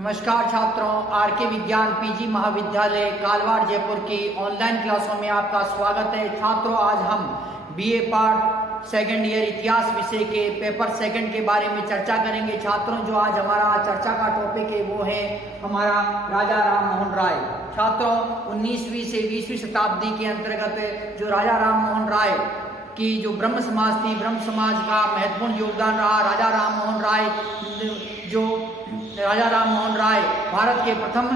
नमस्कार छात्रों, आर के विज्ञान पीजी महाविद्यालय कालवाड़ जयपुर की ऑनलाइन क्लासों में आपका स्वागत है। छात्रों, आज हम बीए पार्ट सेकंड ईयर इतिहास विषय के पेपर सेकंड के बारे में चर्चा करेंगे। छात्रों, जो आज हमारा चर्चा का टॉपिक है वो है हमारा राजा राम मोहन राय। छात्रों, 19वीं से 20वीं शताब्दी के अंतर्गत जो राजा राम मोहन राय की जो ब्रह्म समाज थी, ब्रह्म समाज का महत्वपूर्ण योगदान रहा। राजा राम मोहन राय भारत के प्रथम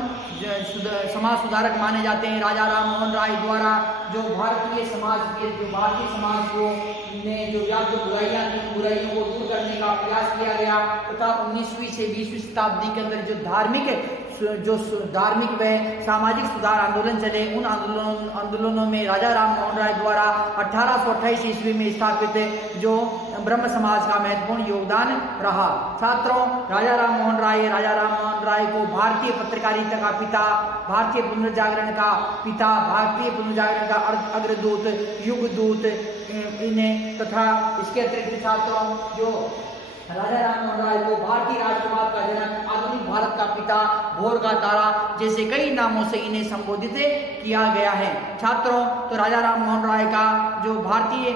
समाज सुधारक माने जाते हैं। राजा राम मोहन राय द्वारा जो भारतीय समाज को में जो व्याप्त बुराइयां थी, बुराइयों को दूर करने का प्रयास किया गया तथा 19वीं से 20वीं शताब्दी के अंदर जो धार्मिक व सामाजिक सुधार आंदोलन चले, उन आंदोलनों में राजा राम मोहन राय द्वारा 1828 ईस्वी में स्थापित जो ब्रह्म समाज का महत्वपूर्ण योगदान रहा। छात्रों, राजा राम मोहन राय को भारतीय पत्रकारिता का पिता, भारतीय पुनर्जागरण का पिता, भारतीय पुनर्जागरण का अग्रदूत, युगदूत इन्हें तथा इसके अतिरिक्त छात्रों जो राजा राम मोहन राय को भारतीय राष्ट्रवाद का जनक, आधुनिक भारत का पिता, भोर का तारा जैसे कई नामों से इन्हें संबोधित किया गया है। छात्रों, तो राजा राम मोहन राय का जो भारतीय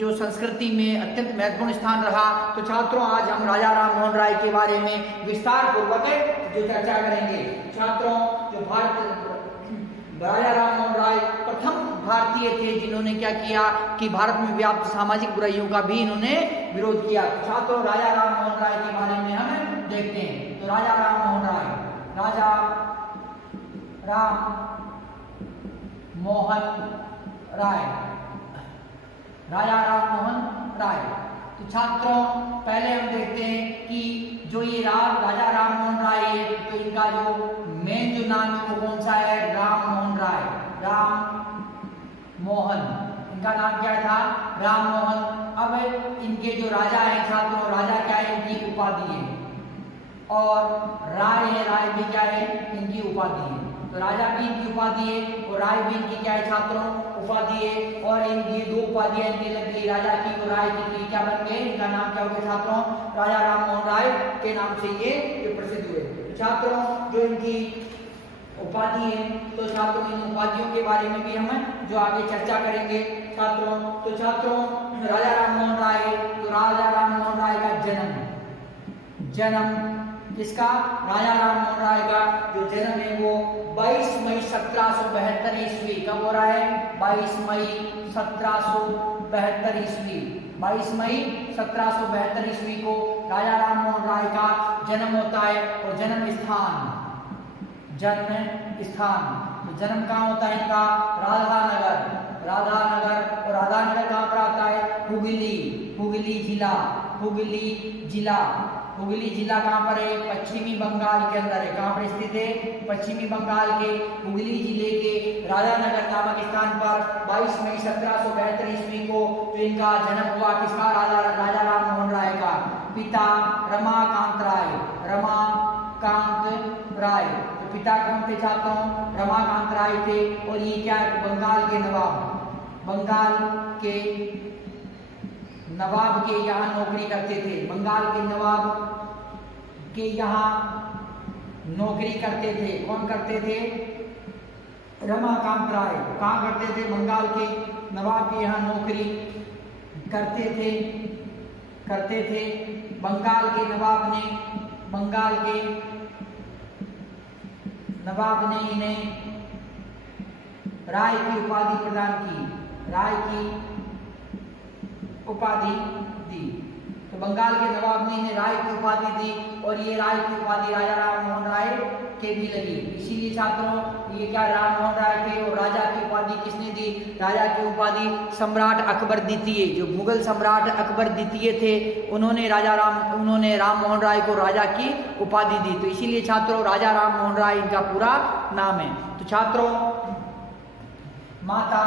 जो संस्कृति में अत्यंत महत्वपूर्ण स्थान रहा। तो छात्रों, आज हम राजा राम मोहन राय के बारे में विस्तार पूर्वक जो चर्चा करेंगे। छात्रों, जो राजा राम मोहन राय प्रथम भारतीय थे जिन्होंने क्या किया कि भारत में व्याप्त सामाजिक बुराइयों का भी इन्होंने विरोध किया। छात्रों, राजा राम मोहन राय के बारे में हम देखते हैं। तो राजा राम मोहन राय। तो छात्रों, पहले हम देखते हैं कि जो ये राजा राम मोहन राय है, तो इनका जो मेन जो नाम है वो कौन सा है? राम मोहन राय। इनका नाम क्या था? राम मोहन। अब इनके जो राजा हैं छात्रों, राजा क्या है? इनकी उपाधि है। और राय है, राय भी क्या है? इनकी उपाधि है। तो राजा भी इनकी उपाधि है और राय भी इनकी क्या है छात्रों? उपाधि है। और इनकी दो उपाधियां इनकी लग गई, राजा की और राय की क्या बन गए? इनका नाम क्या हो गया छात्रों? राजा राम मोहन राय के नाम से ये प्रसिद्ध हुए। तो छात्रों, जो इनकी उपाधि है, तो छात्रों इन उपाधियों के बारे में भी हम जो आगे चर्चा करेंगे। छात्रों, तो छात्रों राजा राम मोहन राय, तो राजा राम मोहन राय का जन्म किसका? राजा राम मोहन राय का जो जन्म है वो 22 मई 1772 ईस्वी। कब हो रहा है? 22 मई 1772 ईस्वी। 22 मई 1772 ईस्वी को राजा राम मोहन राय का जन्म होता है। और जन्म स्थान तो जन्म कहाँ होता है इनका? राधानगर। और राधानगर कहाँ पर आता है? हुगली जिला कहाँ पर है? पश्चिमी बंगाल के अंदर है। कहाँ पर स्थित है? पश्चिमी बंगाल के हुगली जिले के राधानगर नामक स्थान पर 22 मई 1772 ईस्वी को तो इनका जन्म हुआ। किसका? राजा राम मोहन राय का। पिता रमाकांत राय। तो पिता कौन थे छात्रों? रमाकांत राय थे। और ये क्या? बंगाल के नवाब के यहाँ नौकरी करते थे। बंगाल के नवाब के यहाँ नौकरी करते थे। कौन करते थे? रमाकांत राय। कहाँ करते थे? बंगाल के नवाब के यहाँ नौकरी करते थे। बंगाल के नवाब ने इन्हें राय की उपाधि प्रदान की। उपाधि दी। तो बंगाल के नवाब ने इन्हें राय की उपाधि दी और ये राय की उपाधि राजा राम मोहन राय के भी लगी। इसीलिए छात्रों ये क्या? राम मोहन राय के। और राजा की उपाधि किसने दी? राजा की उपाधि सम्राट अकबर द्वितीय, जो मुगल सम्राट अकबर द्वितीय थे, उन्होंने राम मोहन राय को राजा की उपाधि दी। तो इसीलिए छात्रों राजा राम मोहन राय इनका पूरा नाम है। तो छात्रों, माता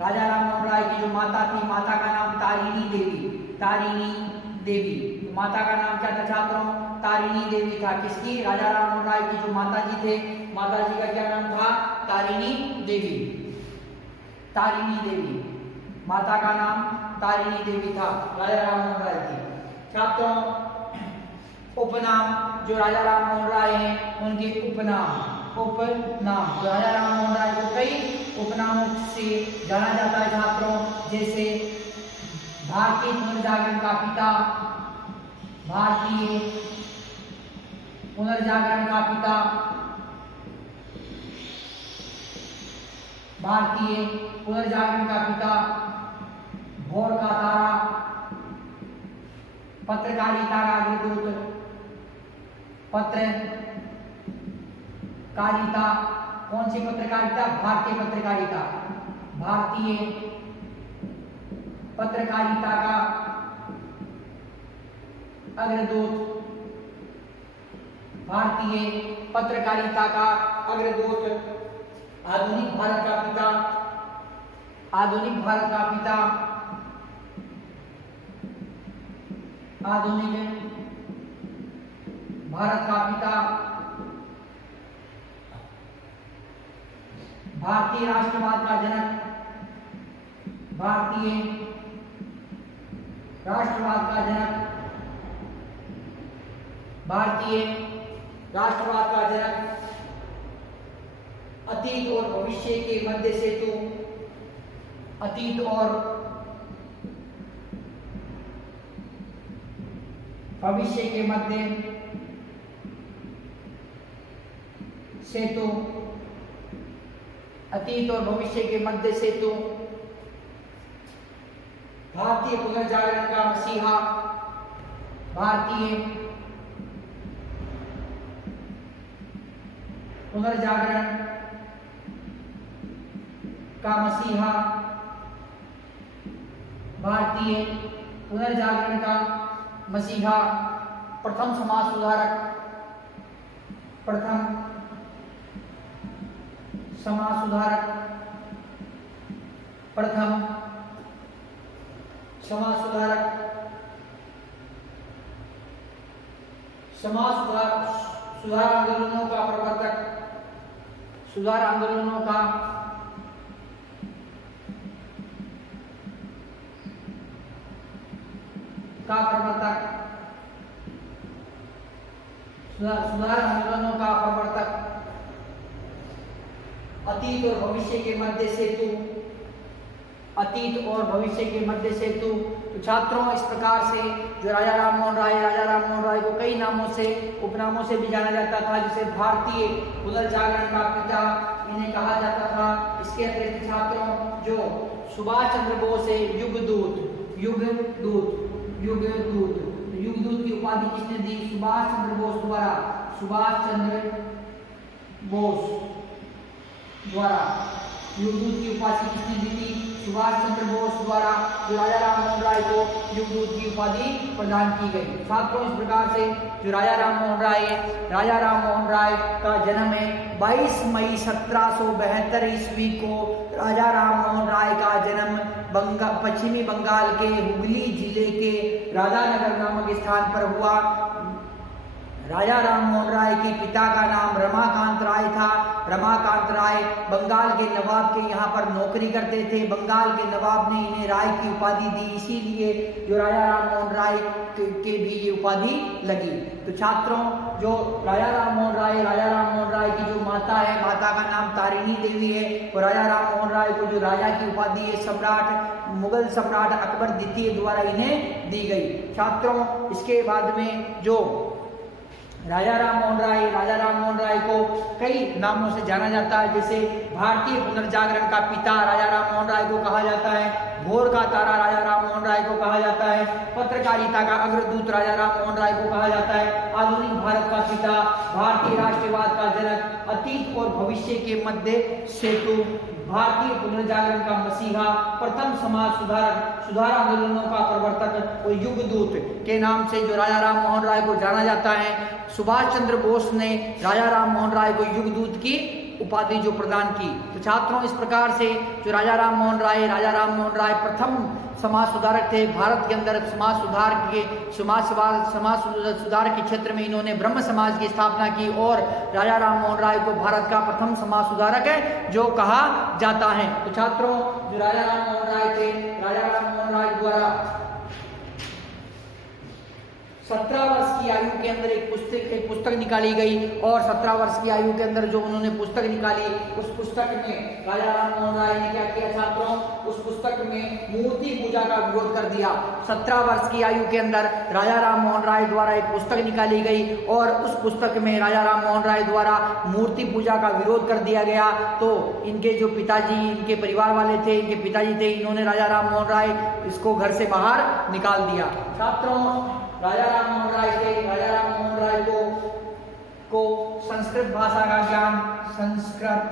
राजा राम मोहन राय की जो माता थी, माता का नाम तारिणी देवी। तो माता का नाम क्या था छात्रों? तारिणी देवी था। किसकी? राजा राम मोहन राय की जो माता जी थे, माता जी का क्या नाम था? तारिणी देवी। माता का नाम तारिणी देवी था राजा राम मोहन राय की। छात्रों, उपनाम जो राजा राम मोहन राय हैं उनके उपनाम जो राजा राम मोहन राय को कई उपनामों से जाना जाता है छात्रों, जैसे भारतीय पुनर्जागरण का पिता, भारतीय पुनर्जागरण का पिता, भारतीय पुनर्जागरण का पिता, भोर का तारा, पत्रकारिता का अग्रदूत, पत्रकारिता, कौन सी पत्रकारिता? भारतीय पत्रकारिता, भारतीय पत्रकारिता का अग्रदूत, भारतीय पत्रकारिता का अग्रदूत, आधुनिक भारत का पिता, आधुनिक भारत का पिता, आधुनिक भारत का पिता, भारतीय राष्ट्रवाद का जनक, भारतीय राष्ट्रवाद का जनक, भारतीय राष्ट्रवाद का जनक, अतीत और भविष्य के मध्य सेतु, अतीत और भविष्य के मध्य सेतु, अतीत और भविष्य के मध्य सेतु, भारतीय पुनर्जागरण का मसीहा, भारतीय पुनर्जागरण का मसीहा, भारतीय पुनर्जागरण का मसीहा, प्रथम समाज सुधारक, प्रथम समाज सुधारक, प्रथम समाज सुधारक, सुधार आंदोलनों का प्रवर्तक, सुधार आंदोलनों का प्रवर्तक, सुधार आंदोलनों का प्रवर्तक, अतीत और भविष्य के मध्य सेतु, अतीत और भविष्य के मध्य सेतु। तो छात्रों इस प्रकार से जो राजा राम मोहन राय को कई नामों से, उपनामों से भी जाना जाता था, जैसे भारतीय पुनर्जागरण का पिता इन्हें कहा जाता था। इसके अतिरिक्त छात्रों जो सुभाष चंद्र बोस है, युगदूत की उपाधि किसने दी? सुभाष चंद्र बोस द्वारा, सुभाष चंद्र बोस द्वारा युगदूत की उपाधि किसने दी थी? सुभाष चंद्र बोस द्वारा जो राजा राम मोहन राय को युगदूत की उपाधि प्रदान की गई। छात्रों इस प्रकार से जो राजा राम मोहन राय का जन्म है 22 मई 1772 ईस्वी को। राजा राम मोहन राय का जन्म पश्चिमी बंगाल के हुगली जिले के राधानगर नामक स्थान पर हुआ। राजा राम मोहन राय के पिता का नाम रमाकांत राय था। रमाकांत राय बंगाल के नवाब के यहाँ पर नौकरी करते थे। बंगाल के नवाब ने इन्हें राय की उपाधि दी, इसीलिए जो राजा राम मोहन राय के भी ये उपाधि लगी। तो छात्रों जो राजा राम मोहन राय की जो माता है, माता का नाम तारिणी देवी है। और राजा राम मोहन राय को जो राजा की उपाधि है मुगल सम्राट अकबर द्वितीय द्वारा इन्हें दी गई। छात्रों इसके बाद में जो राजा राम मोहन राय को कई नामों से जाना जाता है, जैसे भारतीय पुनर्जागरण का पिता राजा राम मोहन राय को कहा जाता है। भोर का तारा राजा राम मोहन राय को कहा जाता है। पत्रकारिता का अग्रदूत राजा राम मोहन राय को कहा जाता है। आधुनिक भारत का पिता, भारतीय राष्ट्रवाद का जनक, अतीत और भविष्य के मध्य सेतु, भारतीय पुनर्जागरण का मसीहा, प्रथम समाज सुधारक, सुधार आंदोलनों का प्रवर्तक और युगदूत के नाम से जो राजा राम मोहन राय को जाना जाता है। सुभाष चंद्र बोस ने राजा राम मोहन राय को युगदूत की उपाधि जो प्रदान की। तो छात्रों इस प्रकार से जो राजा राम मोहन राय प्रथम समाज सुधारक थे। भारत के अंदर समाज सुधार के क्षेत्र में इन्होंने ब्रह्म समाज की स्थापना की और राजा राम मोहन राय को भारत का प्रथम समाज सुधारक है जो कहा जाता है। तो छात्रों जो राजा राम मोहन राय थे, राजा राम मोहन राय द्वारा 17 वर्ष की आयु के अंदर एक पुस्तक निकाली गई और 17 वर्ष की आयु के अंदर जो उन्होंने पुस्तक निकाली, उस पुस्तक में राजा राम मोहन राय ने क्या किया छात्रों, उस पुस्तक में मूर्ति पूजा का विरोध कर दिया। 17 वर्ष की आयु के अंदर राजा राम मोहन राय द्वारा एक पुस्तक निकाली गई और उस पुस्तक में राजा राम मोहन राय द्वारा मूर्ति पूजा का विरोध कर दिया गया। तो इनके जो पिताजी, इनके परिवार वाले थे, इनके पिताजी थे, इन्होंने राजा राम मोहन राय इसको घर से बाहर निकाल दिया। छात्रों, राजा राम मोहन राय थे, राजा राम मोहन राय को संस्कृत भाषा का ज्ञान, Sanskrit,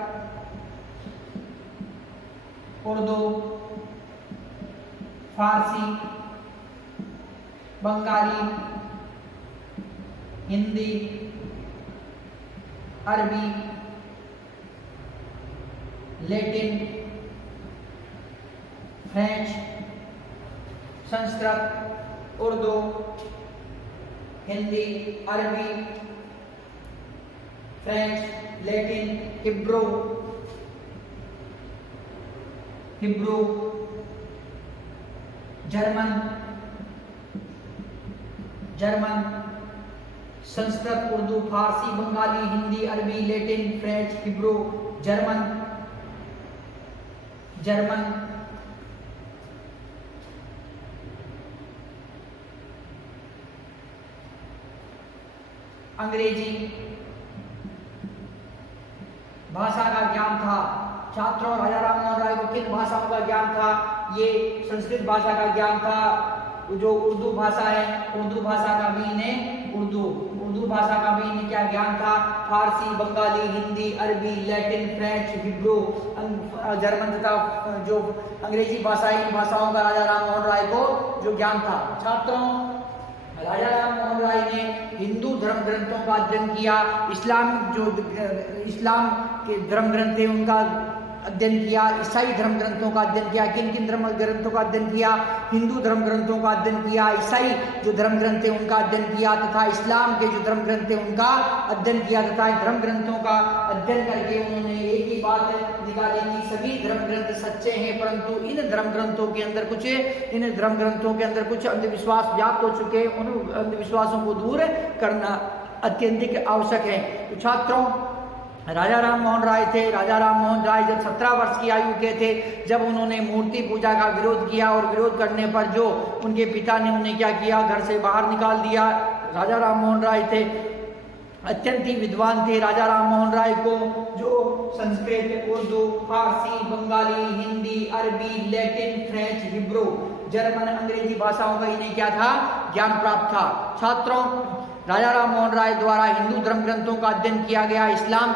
Urdu, Farsi, Bengali, Hindi, Arabi, Latin, French, Sanskrit, Urdu, Hindi, Arabi, French, Latin, Hebrew, German, Sanskrit, Urdu, Farsi, Bengali, Hindi, Arabi, Latin, French, Hebrew, German, अंग्रेजी भाषा का ज्ञान था। छात्रों, राजा राम मोहन राय को किन भाषाओं का ज्ञान था? ये संस्कृत भाषा का ज्ञान था। जो उर्दू भाषा है, उर्दू भाषा का भी इन्हें उर्दू भाषा का भी इन्हें क्या ज्ञान था? फारसी, Bengali, Hindi, Arabi, Latin, French, Hebrew, German तथा जो अंग्रेजी भाषा है, इन भाषाओं का राजा राम मोहन राय को जो ज्ञान था। छात्रों, राजा राम मोहन राय ने हिंदू धर्म ग्रंथों का अध्ययन किया। इस्लाम के धर्म ग्रंथ थे उनका अध्ययन किया। ईसाई धर्म ग्रंथों का अध्ययन किया। किन किन धर्म ग्रंथों का अध्ययन किया? हिंदू धर्म ग्रंथों का अध्ययन किया, ईसाई जो धर्म ग्रंथ थे उनका अध्ययन किया तथा इस्लाम के जो धर्म ग्रंथ थे उनका अध्ययन किया तथा धर्म ग्रंथों का अध्ययन करके उन्होंने एक ही बात निकाली कि सभी धर्म ग्रंथ सच्चे हैं, परंतु इन धर्म ग्रंथों के अंदर कुछ अंधविश्वास व्याप्त हो चुके हैं। उन अंधविश्वासों को दूर करना अत्यंत आवश्यक है। तो छात्रों, राजा राम मोहन राय थे। राजा राम मोहन राय जब 17 वर्ष की आयु के थे, जब उन्होंने मूर्ति पूजा का विरोध किया और विरोध करने पर जो उनके पिता ने उन्हें क्या किया, घर से बाहर निकाल दिया। राजा राम मोहन राय थे, अत्यंत ही विद्वान थे। राजा राम मोहन राय को जो Sanskrit, Urdu, Farsi, Bengali, Hindi, Arabi, Latin, French, Hebrew, German, अंग्रेजी भाषाओं का इन्हें क्या था? ज्ञान प्राप्त था। छात्रों, राजा राम मोहन राय द्वारा हिंदू धर्म ग्रंथों का अध्ययन किया गया, इस्लाम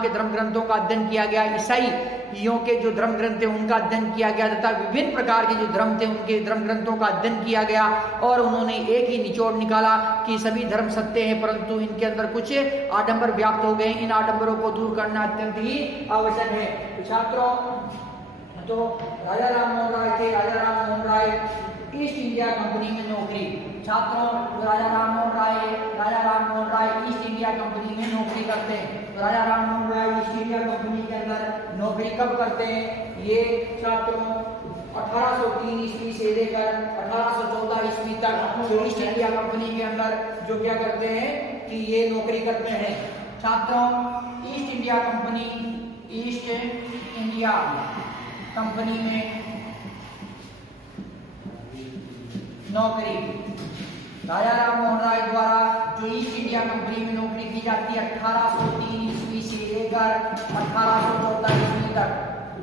के धर्म ग्रंथों का अध्ययन किया गया, ईसाइयों के जो धर्म ग्रंथ थे उनका अध्ययन किया गया तथा विभिन्न प्रकार के जो धर्म थे उनके धर्म ग्रंथों का अध्ययन किया गया। और उन्होंने एक ही निचोड़ निकाला कि सभी धर्म सत्य हैं, परंतु इनके अंदर कुछ आडंबर व्याप्त हो गए। इन आडंबरों को दूर करना अत्यंत ही आवश्यक है। तो छात्रों, तो राजा राम मोहन राय थे। राजा Ram Mohan Roy east India company में नौकरी। छात्रों, राजा Ram Mohan Roy east India company में नौकरी करते हैं। तो राजा Ram Mohan Roy east India company के अंदर नौकरी कब करते हैं? ये छात्रों 1803 ईस्वी से लेकर 1814 ईस्वी तक जो ईस्ट इंडिया कंपनी के अंदर जो क्या करते हैं कि ये नौकरी करते हैं। छात्रों, ईस्ट इंडिया कंपनी में नौकरी। राजा राम मोहन राय द्वारा जो ईस्ट इंडिया कंपनी में नौकरी की जाती है 1803 ईस्वी से लेकर 1814 ईस्वी तक।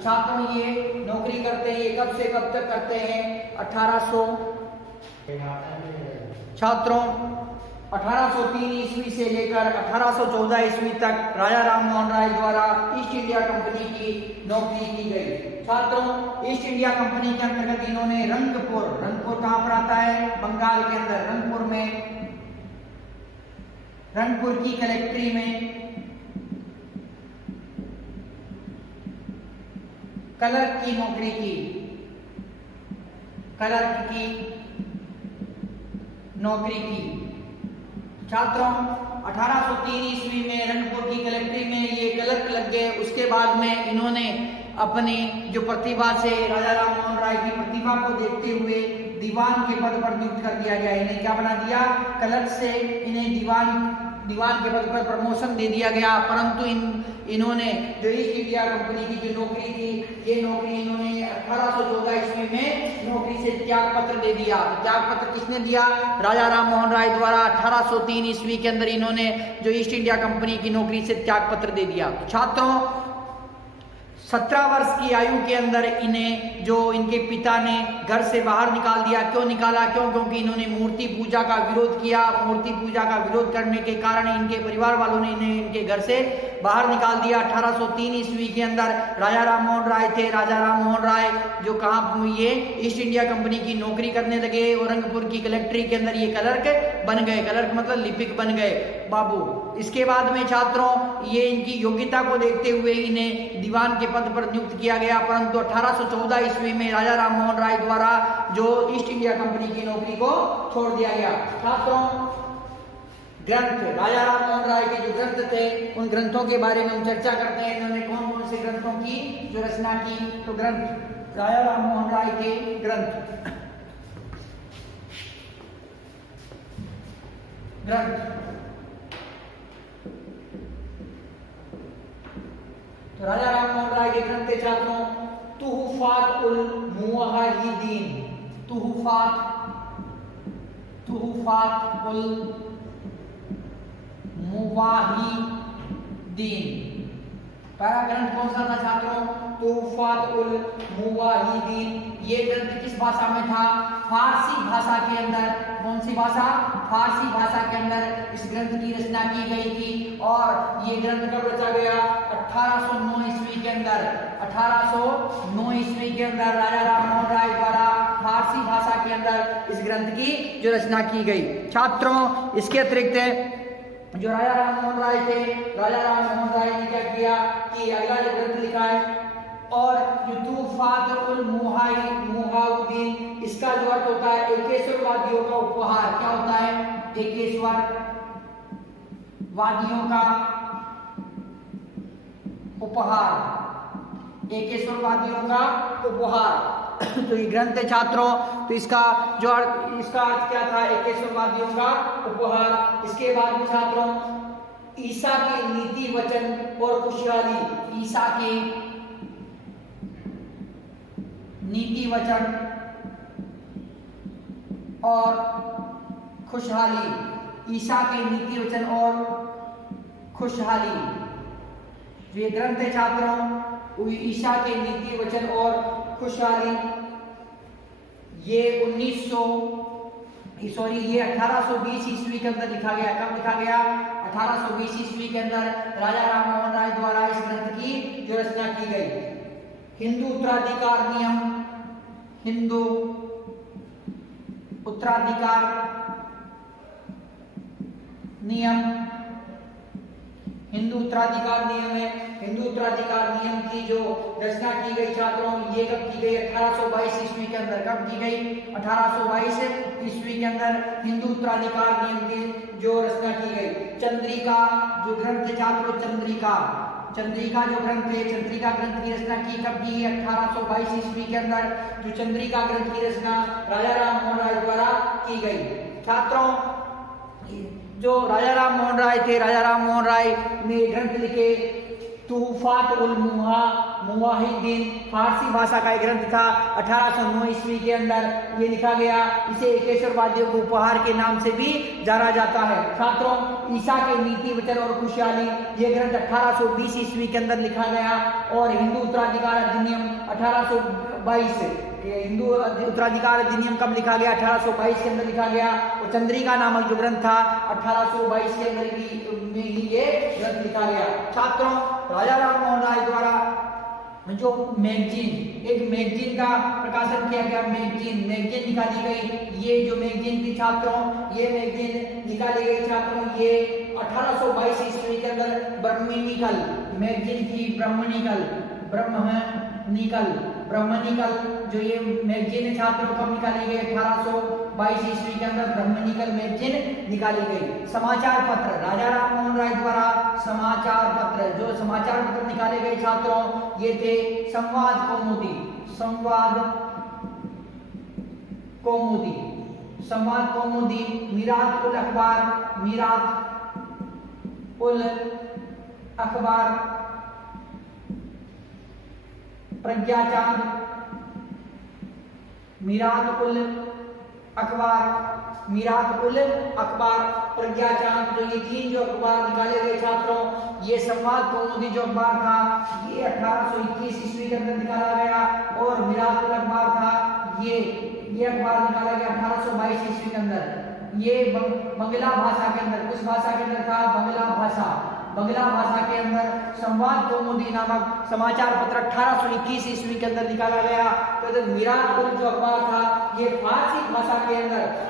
छात्रों, ये नौकरी करते हैं, ये कब से कब तक करते हैं? 1803 ईस्वी से लेकर 1814 ईस्वी तक राजा राम मोहन राय द्वारा ईस्ट इंडिया कंपनी की नौकरी की गई। छात्रों, ईस्ट इंडिया कंपनी के अंतर्गत इन्होंने रंगपुर कहाँ पर आता है? बंगाल के अंदर रंगपुर की कलेक्ट्री में क्लर्क की नौकरी की। छात्रों, 1803 ईस्वी में रंगपुर की कलेक्ट्री में ये क्लर्क लग गए। उसके बाद में इन्होंने अपनी जो प्रतिभा से, राजा राम मोहन राय की प्रतिभा को देखते हुए दीवान के पद पर नियुक्त कर दिया गया। इन्हें क्या बना दिया? क्लर्क से इन्हें दीवान के पद पर प्रमोशन दे दिया गया। परंतु इन्होंने जो ईस्ट इंडिया कंपनी की जो नौकरी थी, ये नौकरी इन्होंने 1814 ईस्वी में नौकरी से त्याग पत्र दे दिया। त्याग पत्र किसने दिया? राजा राम मोहन राय द्वारा 1803 ईस्वी के अंदर इन्होंने जो ईस्ट इंडिया कंपनी की नौकरी से त्याग पत्र दे दिया। छात्रों, 17 वर्ष की आयु के अंदर इन्हें जो इनके पिता ने घर से बाहर निकाल दिया। क्यों निकाला? क्योंकि इन्होंने मूर्ति पूजा का विरोध किया। मूर्ति पूजा का विरोध करने के कारण इनके परिवार वालों ने इन्हें इनके घर से बाहर निकाल दिया। 1803 ईस्वी के अंदर राजा राम मोहन राय थे। राजा राम मोहन राय जो कहाँ ये ईस्ट इंडिया कंपनी की नौकरी करने लगे। औरंगपुर की कलेक्ट्री के अंदर ये क्लर्क बन गए। क्लर्क मतलब लिपिक बन गए बाबू। इसके बाद में छात्रों, ये इनकी योग्यता को देखते हुए इन्हें दीवान के पद पर नियुक्त किया गया। परंतु 1814 ईस्वी में राजा राम मोहन राय द्वारा जो ईस्ट इंडिया कंपनी की नौकरी को छोड़ दिया गया। छात्रों, ग्रंथ, राजा राम मोहन राय के जो ग्रंथ थे उन ग्रंथों के बारे में हम चर्चा करते हैं। इन्होंने कौन कौन से ग्रंथों की जो रचना की? तो ग्रंथ, राजा राम मोहन राय के ग्रंथ तो राजा राम मोहन राय के ग्रंथ थे छात्रों, तुहुफात उल मुवाहिदीन, तुहुफात उल मुवाहिदीन। पहला ग्रंथ कौन सा था छात्रों? तुहुफात उल मुवाहिदीन। ये ग्रंथ किस भाषा में था? फारसी भाषा के अंदर। कौन सी भाषा? फारसी भाषा के अंदर इस ग्रंथ की रचना की गई थी। और ये ग्रंथ कब रचा गया? 1809 ईस्वी के अंदर। 1809 ईस्वी के अंदर राजा राम मोहन राय द्वारा फारसी भाषा के अंदर इस ग्रंथ की जो रचना की गई। छात्रों, इसके अतिरिक्त जो राजा राम मोहन राय थे, राजा राम मोहन राय ने क्या किया कि अगला जो ग्रंथ लिखा है और तुहुफात उल मुवाहिदीन, इसका जो अर्थ होता है एकेश्वरवादियों का उपहार। क्या होता है? एकेश्वरवादियों का उपहार। एकेश्वरवादियों का उपहार तो ये ग्रंथ है छात्रों। तो इसका अर्थ क्या था? एकेश्वरवादियों का उपहार। इसके बाद में छात्रों, ईसा के नीति वचन और खुशहाली। ईसा के नीति वचन और खुशहाली। ईसा के नीति वचन और खुशहाली जो ये ग्रंथ है छात्रों, ईसा के नीति वचन और खुशहाली, ये 1820 ईस्वी के अंदर लिखा गया। कब लिखा गया? 1820 ईस्वी के अंदर राजा राम मोहन राय द्वारा इस ग्रंथ की जो रचना की गई। हिंदू उत्तराधिकार नियम, हिंदू उत्तराधिकार नियम, हिंदू उत्तराधिकार नियम है। हिंदू उत्तराधिकार नियम की जो रचना की गई छात्रों, ये कब की गई? 1822 ईस्वी के अंदर। कब की गई? 1822 ईस्वी के अंदर हिंदू उत्तराधिकार नियम की जो रचना की गई। चंद्रिका जो ग्रंथ है छात्रों, चंद्रिका जो ग्रंथ है, चंद्रिका ग्रंथ की रचना की कब की? 1822 ईस्वी के अंदर जो चंद्रिका ग्रंथ की रचना राजा राम मोहन राय द्वारा की गई। छात्रों, जो राजा राम मोहन राय थे, राजा राम मोहन राय ने ग्रंथ लिखे। तुहुफात उल मुवाहिदीन फारसी भाषा का एक ग्रंथ था। 1809 ईस्वी के अंदर ये लिखा गया। इसे एकेश्वरवादियों के उपहार के नाम से भी जाना जाता है। छात्रों, ईसा के नीति वचन और खुशहाली, ये ग्रंथ 1820 ईस्वी के अंदर लिखा गया। और हिंदू उत्तराधिकार अधिनियम 1822, हिंदू उत्तराधिकार अधिनियम कब लिखा गया? 1822 के अंदर लिखा गया। और चंद्रिका नामक जो ग्रंथ था 1822 के अंदर में ही ये ग्रंथ लिखा गया। छात्रों, राजा राम मोहन राय द्वारा जो एक मैगजीन का प्रकाशन किया गया। मैगजीन निकाली गई। ये जो मैगजीन थी छात्रों, ये मैगजीन निकाली गई छात्रों, ये 1822 ईस्वी के अंदर ब्रह्मनिकल मैगजीन थी। ब्रह्मनिकल जो ये मैगजीन है छात्रों कब निकाली गई? 1822 ईस्वी के अंदर ब्रह्मनिकल मैगजीन निकाली गई। समाचार पत्र, राजा राम मोहन राय द्वारा समाचार पत्र निकाले गए छात्रों, ये थे संवाद कौमुदी, कौमुदी, संवाद कौमुदी, मीरात उल अखबार, मीरात उल अखबार, प्रज्ञा चांद, मीरात उल अखबार, मीरात उल अखबार, प्रज्ञा चांद, तो ये तीन जो अखबार निकाले गए छात्रों, ये संवाद कौमुदी जो अखबार था ये 1821 ईस्वी के अंदर निकाला गया, और मीरात उल अखबार था ये अखबार निकाला गया 1822 ईस्वी के अंदर। ये बंगला भाषा के अंदर, उस भाषा के अंदर था बंगला भाषा, बंगला भाषा के अंदर संवाद कौमुदी नामक समाचार पत्र 1821 ईस्वी के अंदर निकाला गया। तो मीरात उल जो अखबार था ये फारसी भाषा के अंदर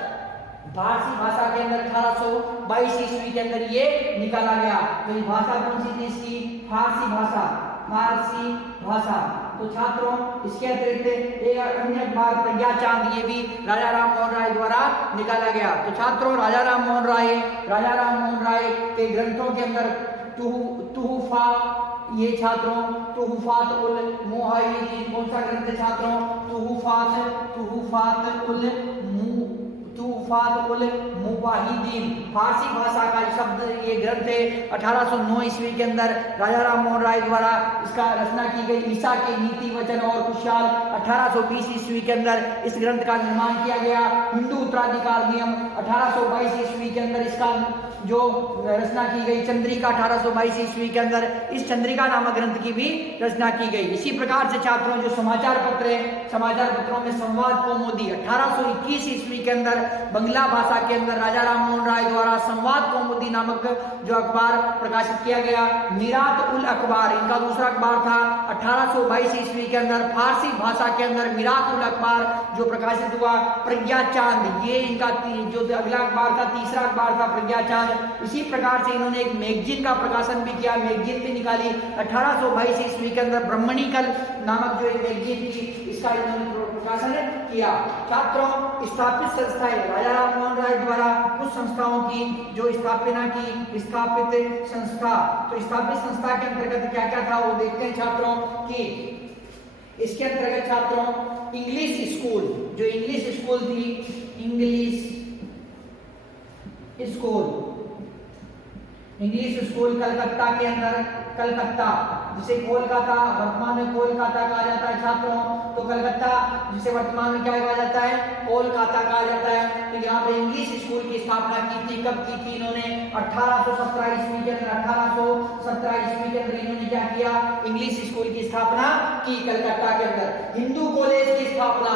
1822 ईस्वी के अंदर ये निकाला गया। तो ये भाषा कौन सी थी इसकी? फारसी भाषा, फारसी भाषा। तो छात्रों इसके अतिरिक्त एक अन्य अखबार प्रज्ञा चांद, ये भी राजा राम मोहन राय द्वारा निकाला गया। तो छात्रों राजा राम मोहन राय के ग्रंथों के अंदर तुहुफा, ये छात्रों तुहुफात उल मुहाइदीन, कौन सा ग्रंथ है छात्रों? तुहुफात उल मुवाहिदीन, फारसी भाषा का शब्द ये ग्रंथ है। 1809 ईस्वी के अंदर राजा राम मोहन राय द्वारा इसका रचना की गई। ईसा के नीति वचन और खुशहाल 1820 ईस्वी के अंदर इस ग्रंथ का निर्माण किया गया। हिंदू उत्तराधिकार नियम 1822 ईस्वी के अंदर इसका जो रचना की गई। चंद्रिका 1822 ईस्वी के अंदर इस चंद्रिका नामक ग्रंथ की भी रचना की गई। इसी प्रकार से छात्रों जो समाचार पत्र है, समाचार पत्रों में संवाद कौमुदी 1821 ईस्वी के अंदर बंगला भाषा के अंदर राजा राम मोहन राय द्वारा संवाद कौमुदी नामक जो अखबार प्रकाशित किया गया। मीरात उल अखबार इनका दूसरा अखबार था। 1822 ईस्वी के अंदर फारसी भाषा के अंदर मीरात उल अखबार जो प्रकाशित हुआ। प्रज्ञा चांद ये इनका जो अगला अखबार था, तीसरा अखबार था प्रज्ञा चांद। इसी प्रकार से इन्होंने एक मैगजीन का प्रकाशन भी किया, मैगजीन भी निकाली 1822 ईस्वी के अंदर। ब्रह्मणिकल नामक जो एक मैगजीन थी इसका इन्होंने प्रकाशन किया। छात्रों स्थापित संस्थाएं राजा राम मोहन राय द्वारा कुछ संस्थाओं की जो स्थापना की, स्थापित संस्था। तो स्थापित संस्था के अंतर्गत क्या क्या था वो देखते हैं छात्रों की। इसके अंतर्गत छात्रों इंग्लिश स्कूल, जो इंग्लिश स्कूल थी, इंग्लिश स्कूल कलकत्ता के अंदर, कलकत्ता जिसे कोलकाता वर्तमान में कोलकाता कहा जाता है छात्रों। तो कलकत्ता जिसे वर्तमान में क्या कहा जाता है? कोलकाता कहा जाता है। तो यहाँ पे इंग्लिश स्कूल की स्थापना की थी। कब की थी इन्होंने? 1817 ईस्वी के अंदर। 1817 ईस्वी के अंदर इन्होंने क्या किया? इंग्लिश स्कूल की स्थापना की कलकत्ता के अंदर। हिंदू कॉलेज की स्थापना,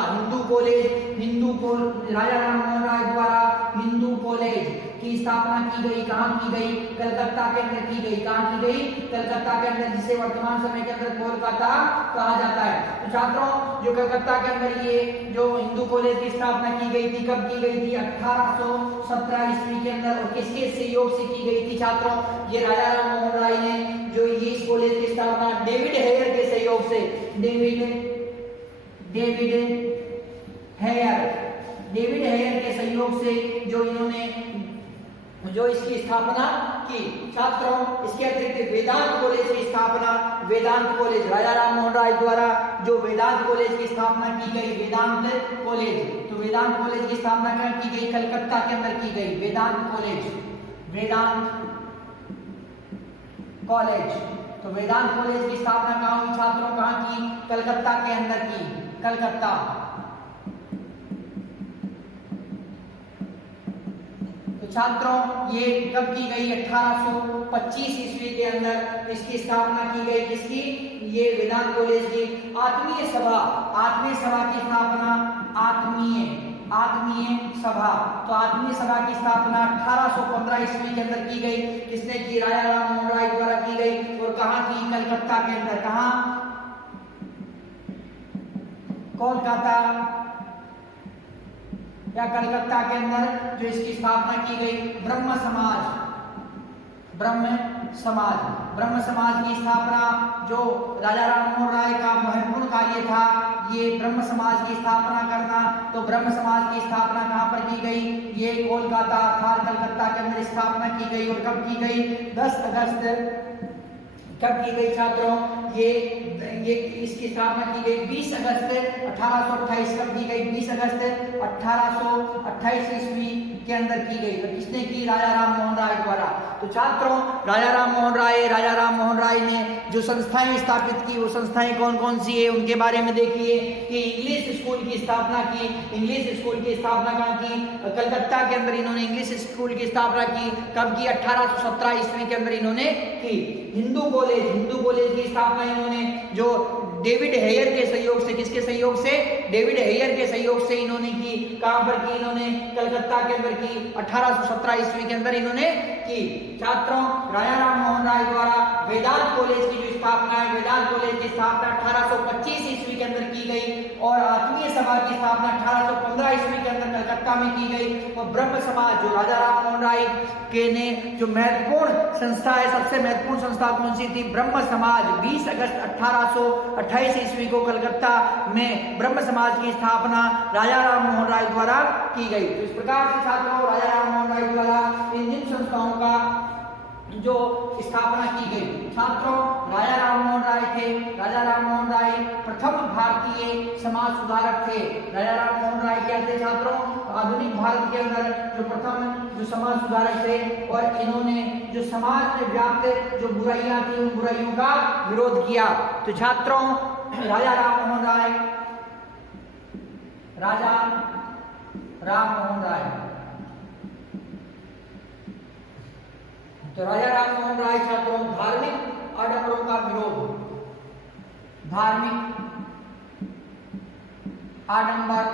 राजा राम मोहन राय द्वारा हिंदू कॉलेज की स्थापना की गई। कहाँ की गई? कलकत्ता के अंदर की गई। कहाँ की गई? कलकत्ता के अंदर, जिसे वर्तमान समय के अंदर कोलकाता कहा जाता है। तो छात्रों जो कलकत्ता के अंदर ये जो हिंदू कॉलेज की स्थापना की गई थी, कब की गई थी? 1817 ईस्वी के अंदर। और किसके सहयोग से की गई थी छात्रों? ये राजा राम मोहन राय ने जो ये इस कॉलेज की स्थापना डेविड हेयर के सहयोग से, डेविड हेयर के सहयोग से जो इन्होंने जो इसकी स्थापना की। छात्रों इसके अतिरिक्त वेदांत कॉलेज की स्थापना, वेदांत कॉलेज राजा राम मोहन राय द्वारा जो वेदांत कॉलेज की स्थापना की गई, वेदांत कॉलेज। तो वेदांत कॉलेज की स्थापना कहाँ की गई? कलकत्ता के अंदर की गई। वेदांत कॉलेज, तो वेदांत कॉलेज की स्थापना कहाँ हुई छात्रों? कहाँ की? कलकत्ता के अंदर की, कलकत्ता। छात्रों ये कब की गई? 1825 ईस्वी के अंदर इसकी स्थापना की गई। किसकी? ये वेदांत कॉलेज की। आत्मीय सभा की स्थापना, आत्मीय सभा। तो आत्मीय सभा की स्थापना 1815 ईस्वी के अंदर की गई। किसने की? राजा राम मोहन राय द्वारा की गई। और कहाँ की? कलकत्ता के अंदर। कहाँ? कोलकाता या कलकत्ता के अंदर जो इसकी स्थापना की गई। ब्रह्म समाज की स्थापना जो राजा राम मोहन राय का महत्वपूर्ण कार्य था, ये ब्रह्म समाज की स्थापना करना। तो ब्रह्म समाज की स्थापना कहाँ पर की गई? ये कोलकाता था, कलकत्ता के अंदर स्थापना की गई। और कब की गई? 10 अगस्त कब की गई छात्रों? ये इसकी स्थापना की गई 20 अगस्त 1828। कब की गई? 20 अगस्त 1828 ईस्वी के अंदर की गई। तो किसने की? राजा राम मोहन राय द्वारा। तो छात्रों राजा राम मोहन राय ने जो संस्थाएं स्थापित की, वो संस्थाएं कौन कौन सी है उनके बारे में देखिए कि इंग्लिश स्कूल की स्थापना की। इंग्लिश स्कूल की स्थापना कहाँ की? कलकत्ता के अंदर इन्होंने इंग्लिश स्कूल की स्थापना की। कब की? 1817 ईस्वी के अंदर इन्होंने की। हिंदू कॉलेज की स्थापना इन्होंने जो डेविड हेयर के सहयोग से, किसके सहयोग से? डेविड हेयर के सहयोग से इन्होंने की। कहां पर की? इन्होंने कलकत्ता के अंदर की। 1817 ईस्वी के अंदर इन्होंने की। छात्रों राजा राम मोहन राय द्वारा वेदांत कॉलेज की जो स्थापना है, वेदांत कॉलेज की स्थापना 1825 ईस्वी के अंदर की गई और आत्मीय सभा की स्थापना 1815 ईस्वी के अंदर कलकत्ता में की गई। और ब्रह्म समाज जो राजा राम मोहन राय के ने जो महत्वपूर्ण संस्था है, सबसे महत्वपूर्ण संस्था कौन सी थी? ब्रह्म समाज। 20 अगस्त 1828 ईस्वी को कलकत्ता में ब्रह्म समाज की स्थापना राजा राम मोहन राय द्वारा की गई। तो इस प्रकार से छात्रों राजा राम मोहन राय द्वारा इन संस्थाओं का जो स्थापना की गई। छात्रों राजा राम मोहन राय थे, राजा राम मोहन राय प्रथम भारतीय समाज सुधारक थे। राजा राम मोहन राय क्या थे छात्रों? आधुनिक भारत के अंदर जो प्रथम जो समाज सुधारक थे और इन्होंने जो समाज में व्याप्त जो बुराइयां थी उन बुराइयों का विरोध किया। तो छात्रों राजा राम मोहन राय तो राजा राम मोहन राय छात्रों धार्मिक आडंबरों का विरोध, धार्मिक आडंबर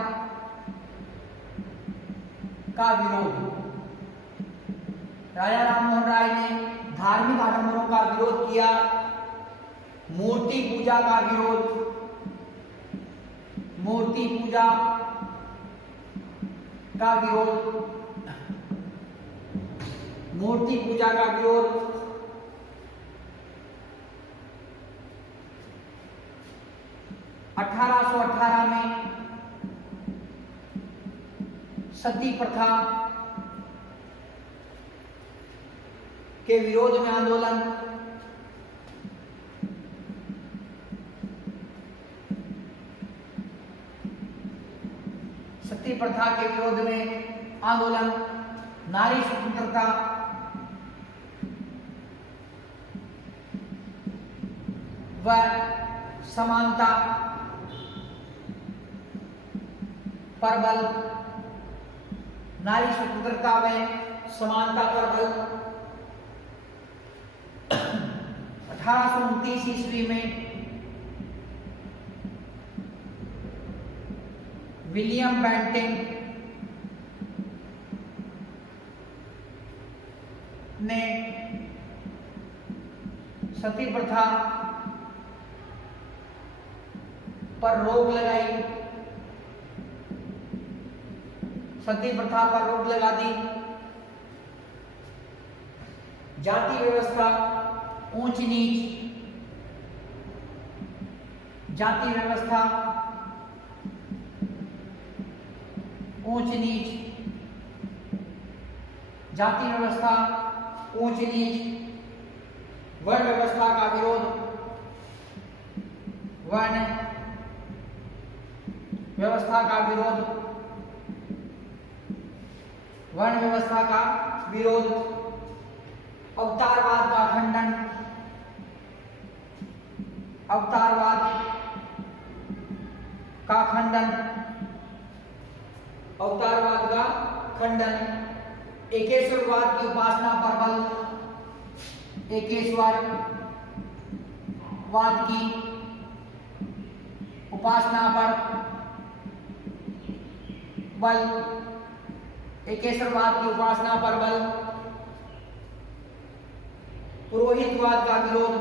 का विरोध। राजा राम मोहन राय ने धार्मिक आडंबरों का विरोध किया, मूर्ति पूजा का विरोध, मूर्ति पूजा का विरोध, मूर्ति पूजा का विरोध। 1818 में सती प्रथा के विरोध में आंदोलन। सती प्रथा के विरोध में आंदोलन, नारी स्वतंत्रता, व समानता पर बल, नारी स्वतंत्रता में समानता पर बल। 1829 ईस्वी में विलियम बेंटिंग ने सती प्रथा पर रोक लगाई, सती प्रथा पर रोक लगा दी। जाति व्यवस्था, ऊंच नीच, जाति व्यवस्था, ऊंच नीच, जाति व्यवस्था, ऊंच नीच, वर्ण व्यवस्था का विरोध, वर्ण व्यवस्था का विरोध, वर्ण व्यवस्था का विरोध, अवतारवाद का खंडन, अवतारवाद का खंडन, अवतारवाद का खंडन, एकेश्वरवाद की उपासना पर बल, एकेश्वरवाद की उपासना पर बल, एकेश्वरवाद की उपासना पर बल, पुरोहितवाद का विरोध,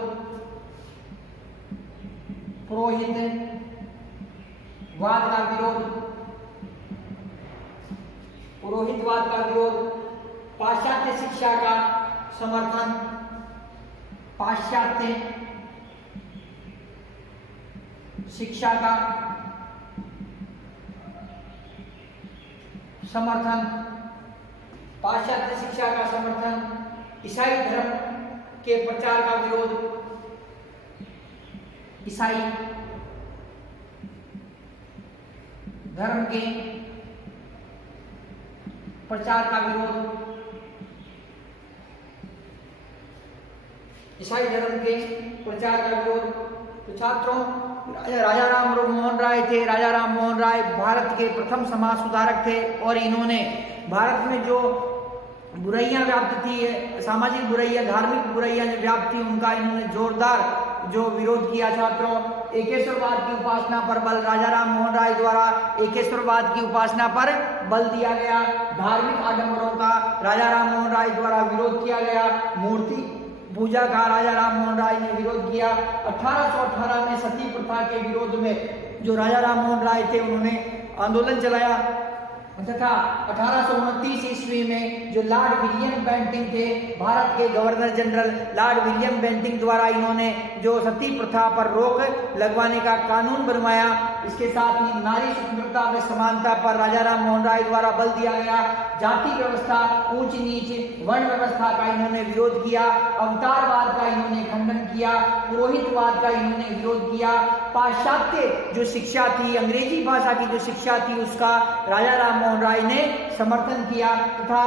पुरोहितवाद का विरोध, पुरोहितवाद का विरोध, पाश्चात्य शिक्षा का समर्थन, पाश्चात्य शिक्षा का समर्थन, पाश्चात्य शिक्षा का समर्थन, ईसाई धर्म के प्रचार का विरोध, ईसाई धर्म के प्रचार का विरोध, ईसाई धर्म के प्रचार का विरोध। तो छात्रों, राजा राम मोहन राय थे। राजा राम मोहन राय भारत के प्रथम समाज सुधारक थे और इन्होंने भारत में जो बुराइयां व्याप्त थी, सामाजिक बुराइयां, धार्मिक बुराइयां जो व्याप्त थी, उनका इन्होंने जोरदार जो विरोध किया। छात्रों, एकेश्वरवाद की उपासना पर बल, राजा राम मोहन राय द्वारा एकेश्वरवाद की उपासना पर बल दिया गया। धार्मिक आडंबरों का राजा राम मोहन राय द्वारा विरोध किया गया। मूर्ति पूजा का राजा राम मोहन राय ने विरोध किया। 1818 में सती प्रथा के विरोध में जो राजा राम मोहन राय थे, उन्होंने आंदोलन चलाया तथा 1829 ईस्वी में जो लॉर्ड विलियम बेंटिंक थे, भारत के governor general Lord William Bentinck द्वारा इन्होंने जो सती प्रथा पर रोक लगवाने का कानून बनवाया। इसके साथ ही नारी स्वतंत्रता में समानता पर राजा राम मोहन राय द्वारा बल दिया गया। जाति व्यवस्था, ऊंच नीच, वर्ण व्यवस्था का इन्होंने विरोध किया। अवतारवाद का इन्होंने खंडन किया। पुरोहितवाद का इन्होंने विरोध किया। पाश्चात्य जो शिक्षा थी, अंग्रेजी भाषा की जो शिक्षा थी, उसका राजा राम मोहन राय ने समर्थन किया तथा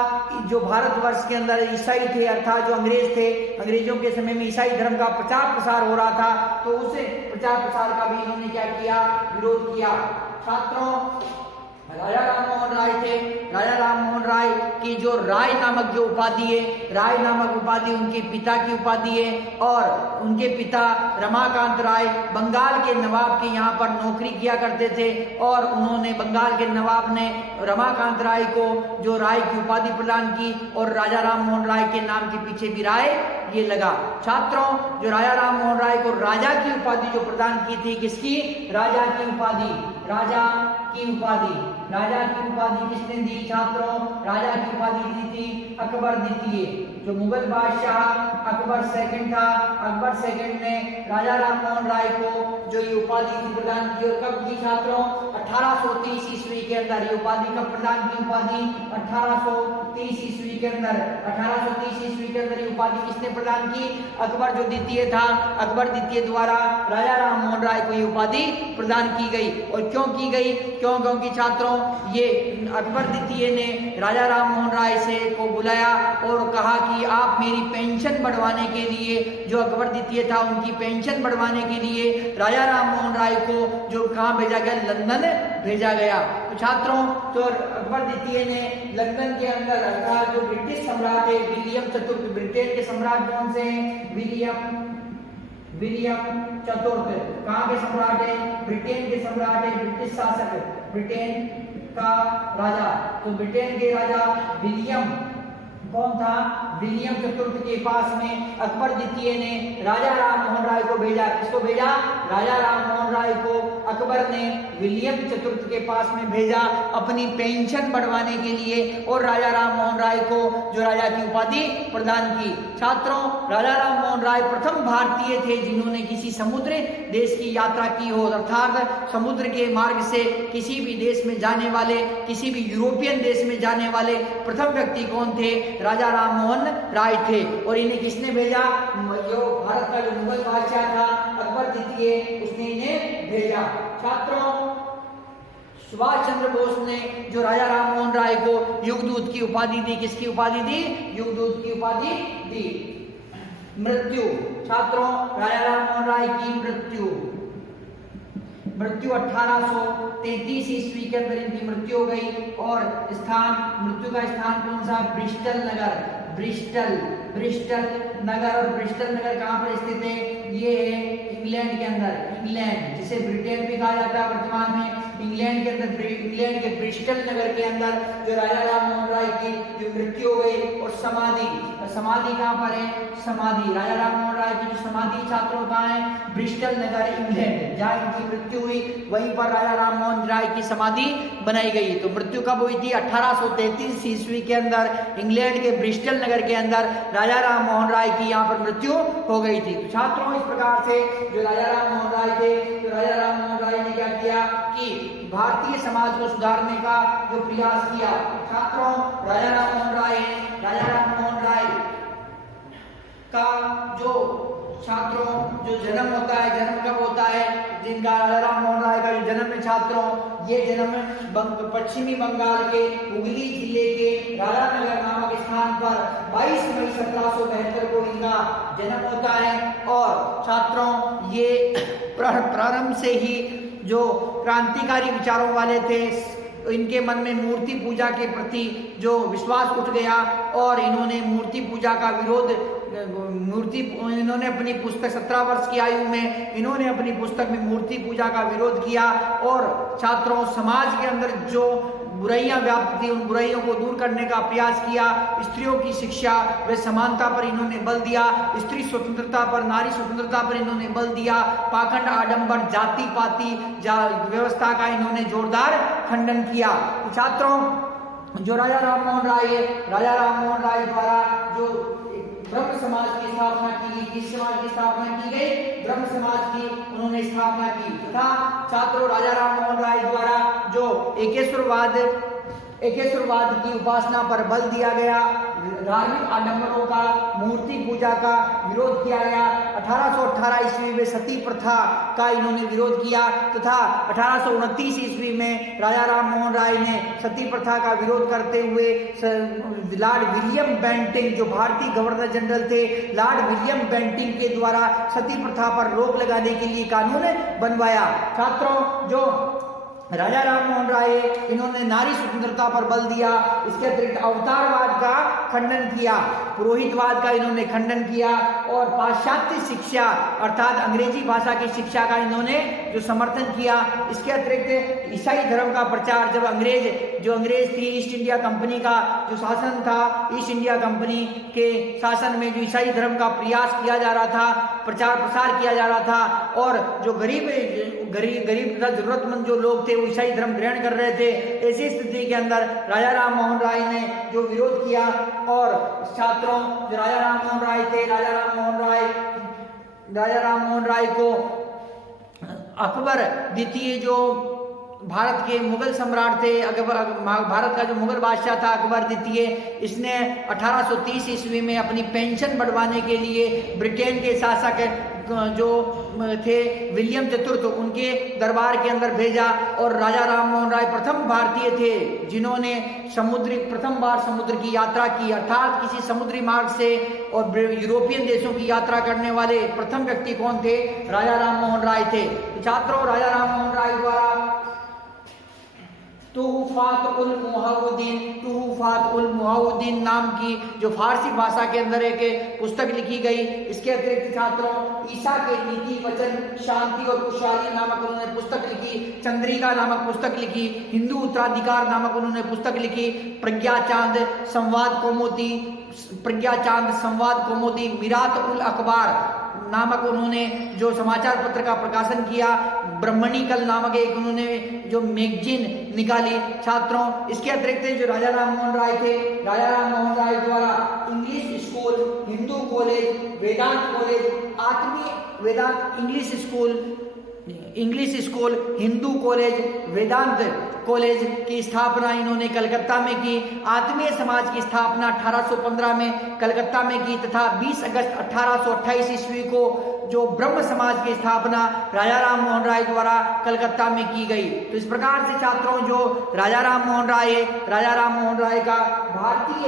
जो भारतवर्ष के अंदर ईसाई थे, अर्थात जो अंग्रेज थे, अंग्रेजों के समय में ईसाई धर्म का प्रचार प्रसार हो रहा था, तो उस प्रचार प्रसार का भी इन्होंने क्या किया, विरोध किया। छात्रों, राजा राम मोहन राय थे। राजा राम मोहन राय की जो राय नामक जो उपाधि है, राय नामक उपाधि उनके पिता की उपाधि है और उनके पिता रमाकांत राय बंगाल के नवाब के यहाँ पर नौकरी किया करते थे और उन्होंने बंगाल के नवाब ने रमाकांत राय को जो राय की उपाधि प्रदान की और राजा राम मोहन राय के नाम के पीछे भी राय ये लगा। छात्रों, जो राजा राम मोहन राय को राजा की उपाधि जो प्रदान की थी, किसकी? राजा की उपाधि, राजा की उपाधि, राजा की उपाधि किसने दी? छात्रों, राजा की उपाधि दी थी अकबर द्वितीय, जो मुगल बादशाह अकबर सेकंड था। अकबर सेकंड ने राजा राम मोहन राय को जो ये उपाधि प्रदान की और कब की? छात्रों, 1830 ईस्वी के अंदर। ये उपाधि कब प्रदान की? उपाधि 1830 ईस्वी के अंदर। 1830 ईस्वी के अंदर ये उपाधि किसने प्रदान की? अकबर जो द्वितीय था, अकबर द्वितीय द्वारा राजा राम मोहन राय को ये उपाधि प्रदान की गई। और क्यों की गई? क्योंकि छात्रों, ये अकबर द्वितीय ने राजा राम मोहन राय से को बुलाया और कहा कि आप मेरी पेंशन बढ़वाने के लिए, जो अकबर द्वितीय था उनकी पेंशन बढ़वाने के लिए राजा राम मोहन राय को जो कहाँ भेजा गया? लंदन भेजा गया। तो छात्रों, तो अकबर द्वितीय ने लंदन के अंदर अर्थात जो ब्रिटिश सम्राट है विलियम चतुर्थ, ब्रिटेन के सम्राट कौन से हैं? विलियम चतुर्थ। कहाँ के सम्राट है? ब्रिटेन के सम्राट है, ब्रिटिश शासक, ब्रिटेन का राजा। तो ब्रिटेन के राजा विलियम कौन था? विलियम चतुर्थ के पास में अकबर द्वितीय ने राजा राम मोहन राय को भेजा। किसको भेजा? राजा राम मोहन राय को अकबर ने विलियम चतुर्थ के पास में भेजा अपनी पेंशन बढ़वाने के लिए और राजा राम मोहन राय को जो राजा की उपाधि प्रदान की। छात्रों, राजा राम मोहन राय प्रथम भारतीय थे जिन्होंने किसी समुद्र देश की यात्रा की हो, अर्थात समुद्र के मार्ग से किसी भी देश में जाने वाले, किसी भी यूरोपियन देश में जाने वाले प्रथम व्यक्ति कौन थे? राजा राम मोहन राय थे। और इन्हें किसने भेजा? जो भारत का जो मुगल बादशाह था अकबर द्वितीय, उसने इन्हें भेजा। छात्रों, सुभाष चंद्र बोस ने जो राजा राम मोहन राय को युगदूत की उपाधि दी। किसकी उपाधि दी? युगदूत की उपाधि दी। मृत्यु, छात्रों, राजा राम मोहन राय की मृत्यु 1833 ईस्वी के अंदर इनकी मृत्यु हो गई। और मृत्यु का स्थान कौन सा? ब्रिस्टल नगर, ब्रिस्टल नगर। और ब्रिस्टल नगर कहाँ पर स्थित है? ये है इंग्लैंड के अंदर, इंग्लैंड जिसे ब्रिटेन भी कहा जाता है वर्तमान में। इंग्लैंड के अंदर, इंग्लैंड के ब्रिस्टल नगर के अंदर जो राजा राम मोहन राय की जो मृत्यु हो गई। और समाधि कहाँ पर है? समाधि, राजा राम मोहन राय की जो समाधि छात्रों कहाँ है? ब्रिस्टल नगर, इंग्लैंड, जहाँ इनकी मृत्यु हुई वहीं पर राजा राम मोहन राय की समाधि बनाई गई। तो मृत्यु कब हुई थी? 1833 ईस्वी के अंदर इंग्लैंड के ब्रिस्टल नगर के अंदर राजा राम मोहन राय की यहाँ पर मृत्यु हो गई थी। तो छात्रों, इस प्रकार से जो राजा राम मोहन राय थे, तो राजा राम मोहन राय ने क्या किया कि भारतीय समाज को सुधारने का जो प्रयास किया। छात्रों, राजा राम मोहन राय का जो छात्रों जो जन्म होता है, जन्म कब होता है, जिनका राजा राम मोहन राय का जो जन्म है छात्रों, ये जन्म पश्चिमी बंगाल के हुगली जिले के राधानगर नामक स्थान पर 22 मई 1772 को इनका जन्म होता है। और छात्रों ये प्रारंभ से ही जो क्रांतिकारी विचारों वाले थे, इनके मन में मूर्ति पूजा के प्रति जो विश्वास उठ गया और इन्होंने मूर्ति पूजा का विरोध इन्होंने अपनी पुस्तक 17 वर्ष की आयु में इन्होंने अपनी पुस्तक में मूर्ति पूजा का विरोध किया। और छात्रों समाज के अंदर जो बुराइयां व्याप्त थी उन बुराइयों को दूर करने का प्रयास किया। स्त्रियों की शिक्षा व समानता पर इन्होंने बल दिया, स्त्री स्वतंत्रता पर, नारी स्वतंत्रता पर इन्होंने बल दिया। पाखंड, आडंबर, जाति पाति व्यवस्था का इन्होंने जोरदार खंडन किया। तो छात्रों जो राजा राम मोहन राय है, राजा राम मोहन राय द्वारा जो ब्रह्म समाज की स्थापना की गई, किस समाज की स्थापना की गई, ब्रह्म समाज की उन्होंने स्थापना की। तथा छात्रों राजा राम मोहन राय द्वारा जो एकेश्वरवाद की उपासना पर बल दिया गया, धार्मिक आडंबरों का, मूर्ति पूजा का विरोध किया गया। 1818 ईस्वी में सती प्रथा का इन्होंने विरोध किया तथा 1829 ईस्वी में राजा राम मोहन राय ने सती प्रथा का विरोध करते हुए लॉर्ड विलियम बेंटिंक जो भारतीय गवर्नर जनरल थे, लॉर्ड विलियम बेंटिंक के द्वारा सती प्रथा पर रोक लगाने के लिए कानून बनवाया। छात्रों जो राजा राम मोहन राय इन्होंने नारी स्वतंत्रता पर बल दिया, इसके अतिरिक्त अवतारवाद का खंडन किया, पुरोहितवाद का इन्होंने खंडन किया और पाश्चात्य शिक्षा अर्थात अंग्रेजी भाषा की शिक्षा का इन्होंने जो समर्थन किया। इसके अतिरिक्त ईसाई धर्म का प्रचार, जब अंग्रेज थी, ईस्ट इंडिया कंपनी का जो शासन था, ईस्ट इंडिया कंपनी के शासन में जो ईसाई धर्म का प्रयास किया जा रहा था, प्रचार प्रसार किया जा रहा था और जो गरीब तथा जरूरतमंद जो लोग थे ईसाई धर्म ग्रहण कर रहे थे, ऐसी स्थिति के अंदर राजा राम मोहन राय ने जो विरोध किया। और छात्रों जो राजा राम मोहन राय थे, राजा राम मोहन राय को अकबर द्वितीय जो भारत के मुगल सम्राट थे, भारत का जो मुगल बादशाह था अकबर द्वितीय, इसने 1830 ईस्वी में अपनी पेंशन बढ़वाने के लिए ब्रिटेन के शासक जो थे विलियम चतुर्थ उनके दरबार के अंदर भेजा। और राजा राम मोहन राय प्रथम भारतीय थे जिन्होंने प्रथम बार समुद्र की यात्रा की, अर्थात किसी समुद्री मार्ग से और यूरोपियन देशों की यात्रा करने वाले प्रथम व्यक्ति कौन थे? राजा राम मोहन राय थे। छात्रों राजा राम मोहन राय द्वारा तुहफात उल मुहाउद्दीन नाम की जो फारसी भाषा के अंदर एक पुस्तक लिखी गई। इसके अतिरिक्त छात्रों ईसा के नीति वचन, शांति और खुशहाली नामक उन्होंने पुस्तक लिखी, चंद्रिका नामक पुस्तक लिखी, हिंदू उत्तराधिकार नामक उन्होंने पुस्तक लिखी, प्रज्ञा चांद संवाद कौमुदी, मिरात उल अखबार नामक उन्होंने जो समाचार पत्र का प्रकाशन किया, ब्रह्मणी कल नामक एक उन्होंने जो मैगजीन निकाली। छात्रों इसके अतिरिक्त जो राजा राम मोहन राय थे, राजा राम मोहन राय द्वारा इंग्लिश स्कूल, हिंदू कॉलेज, वेदांत कॉलेज, आत्मीय वेदांत इंग्लिश स्कूल, हिंदू कॉलेज, वेदांत कॉलेज की स्थापना इन्होंने कलकत्ता में की। आत्मीय समाज की स्थापना 1815 में कलकत्ता में की तथा 20 अगस्त 1828 ईस्वी को जो ब्रह्म समाज की स्थापना राजा राम मोहन राय द्वारा कलकत्ता में की गई। तो इस प्रकार से छात्रों जो राजा राम मोहन राय का भारतीय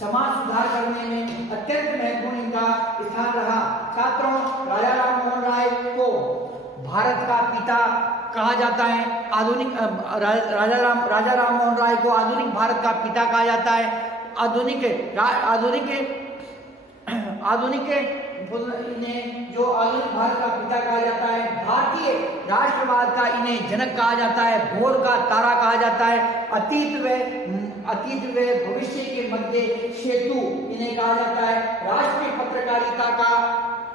समाज सुधार करने में अत्यंत महत्वपूर्ण इनका स्थान रहा। छात्रों राजा राम मोहन राय को भारत का पिता कहा जाता है। राजा राम मोहन राय को आधुनिक भारत का पिता कहा जाता है। आधुनिक भारत का पिता कहा जाता है। भारतीय राष्ट्रवाद का इन्हें जनक कहा जाता है। भोर का तारा कहा जाता है। अतीत व भविष्य के मध्य सेतु इन्हें कहा जाता है। राष्ट्रीय पत्रकारिता का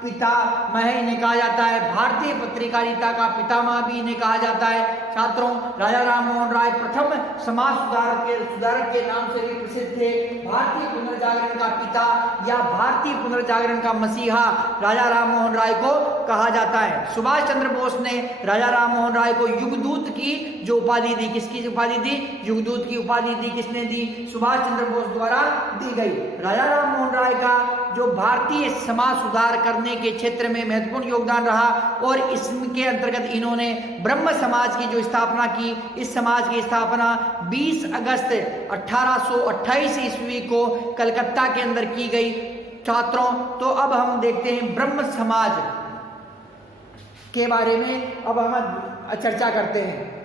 पितामह इन्हें कहा जाता है। भारतीय पत्रकारिता का पितामह भी इन्हें कहा जाता है। छात्रों राजा राम मोहन राय प्रथम समाज सुधारक के नाम से भी प्रसिद्ध थे। भारतीय पुनर्जागरण का पिता या भारतीय पुनर्जागरण का मसीहा राजा राम मोहन राय को कहा जाता है। सुभाष चंद्र बोस ने राजा राम मोहन राय को युगदूत की जो उपाधि दी, किसकी उपाधि दी? युगदूत की उपाधि दी। किसने दी? सुभाष चंद्र बोस द्वारा दी गई। राजा राम मोहन राय का जो भारतीय समाज सुधार करने के क्षेत्र में महत्वपूर्ण योगदान रहा और इसके अंतर्गत इन्होंने ब्रह्म समाज की जो स्थापना की। इस समाज की स्थापना 20 अगस्त 1828 ईस्वी को कलकत्ता के अंदर की गई। छात्रों, तो अब हम देखते हैं ब्रह्म समाज के बारे में, अब हम चर्चा करते हैं।